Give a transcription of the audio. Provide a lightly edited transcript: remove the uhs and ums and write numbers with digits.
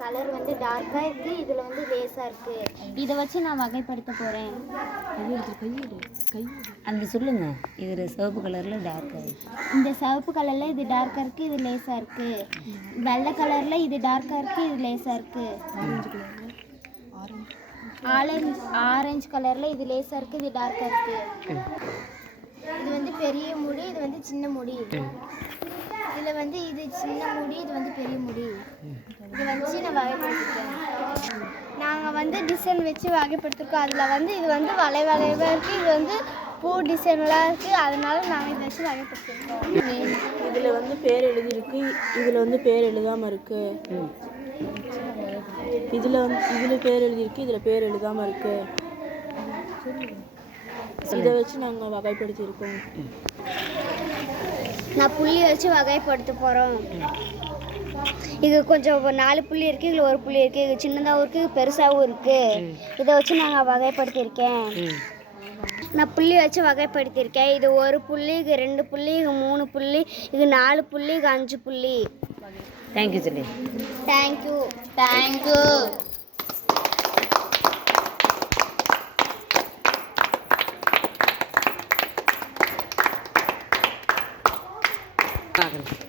Colour வந்து டார்க்காக இருக்குது, இதில் வந்து லேஸாக இருக்குது. இதை வச்சு நான் வகைப்படுத்த போகிறேன். அந்த சொல்லுங்க. இதில் சிவப்பு கலரில் டார்க்காக இருக்குது. இந்த சிவப்பு கலரில் இது டார்க்காக இருக்குது, இது லேஸாக இருக்குது. வெள்ளை கலரில் இது டார்க்காக இருக்குது, இது லேஸாக இருக்குது. ஆரஞ்சு கலரில் இது லேஸாக இருக்குது, இது டார்க்காக இருக்குது. இது வந்து பெரிய முடி, இது வந்து சின்ன முடி. இதில் வந்து இது சின்ன முடி, இது வந்து பெரிய முடி. இதை வச்சு நான் வகைப்படுத்திருக்கேன். நாங்கள் வந்து டிசைன் வச்சு வகைப்படுத்திருக்கோம். அதில் வந்து இது வந்து வளைவாக இருக்குது, இது வந்து பூ டிசைன்லாம் இருக்குது. அதனால நாங்கள் இதை வச்சு வகைப்படுத்திருக்கோம். இதில் வந்து பேர் எழுதியிருக்கு, இதில் வந்து பேர் எழுதாமல் இருக்குது. இதில் பேர் எழுதியிருக்கு, இதில் பேர் எழுதாமல் இருக்குது. இதை வச்சு நாங்கள் வகைப்படுத்தியிருக்கோம். நான் புள்ளி வச்சு வகைப்படுத்த போகிறோம். இது கொஞ்சம் 4 புள்ளி இருக்குது, இதில் 1 புள்ளி இருக்குது, இது சின்னதாகவும் இருக்குது, பெருசாகவும் இருக்குது. இதை வச்சு நாங்கள் வகைப்படுத்தியிருக்கேன். நான் புள்ளி வச்சு வகைப்படுத்தியிருக்கேன். இது 1 புள்ளி, இது 2 புள்ளி, இது 3 புள்ளி, இது 4 புள்ளி, இது 5 புள்ளி. தேங்க்யூ சொல்லி. தேங்க்யூ. தேங்க்யூ. பார்க்குறேன்.